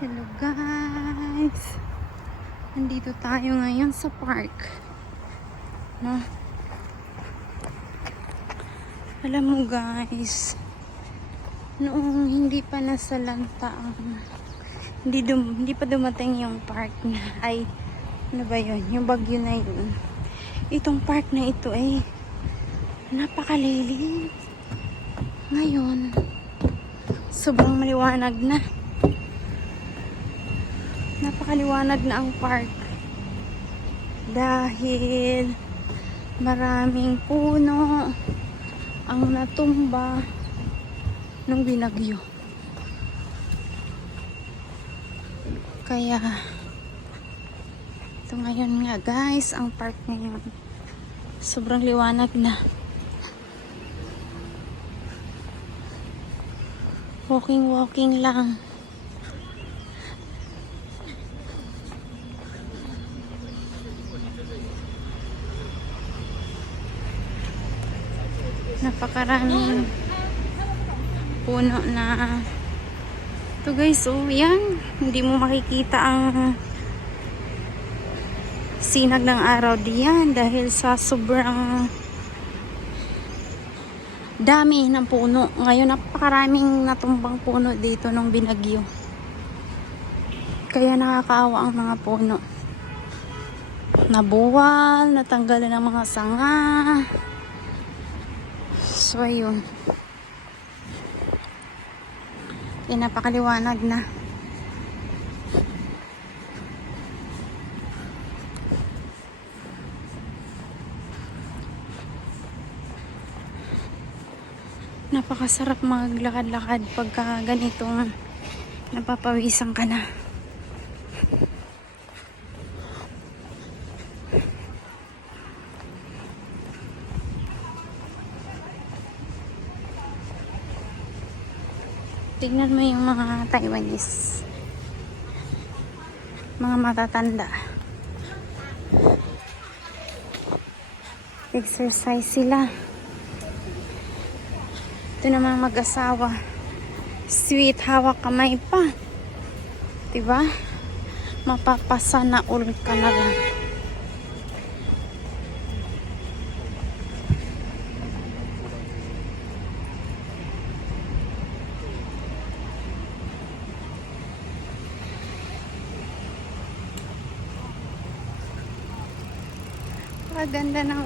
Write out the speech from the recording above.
Hello guys! Nandito tayo ngayon sa park. No? Alam mo guys, noong hindi pa nasalanta hindi pa dumating yung park na, ano ba yun? Yung bagyo na yun. Itong park na ito ay napakalilim. Ngayon, sobrang maliwanag na. Napakaliwanag na ang park dahil maraming puno ang natumba nung binagyo. Kaya ito ngayon nga guys, ang park ngayon sobrang liwanag na. Walking lang. Napakaraming puno na ito guys. Oh, yan. Hindi mo makikita ang sinag ng araw diyan dahil sa sobrang dami ng puno. Ngayon napakaraming natumbang puno dito nung binagyo. Kaya nakakaawa ang mga puno. Nabuwal, natanggalan ng mga sanga. So ayun. Kaya napakaliwanag na. Napakasarap maglakad-lakad pagka ganitong napapawisan ka na. Tignan mo yung mga Taiwanese. Mga matatanda. Exercise sila. Ito naman mag-asawa. Sweet, hawak kamay pa. Diba? Mapapasana all ka na lang. Ganda ng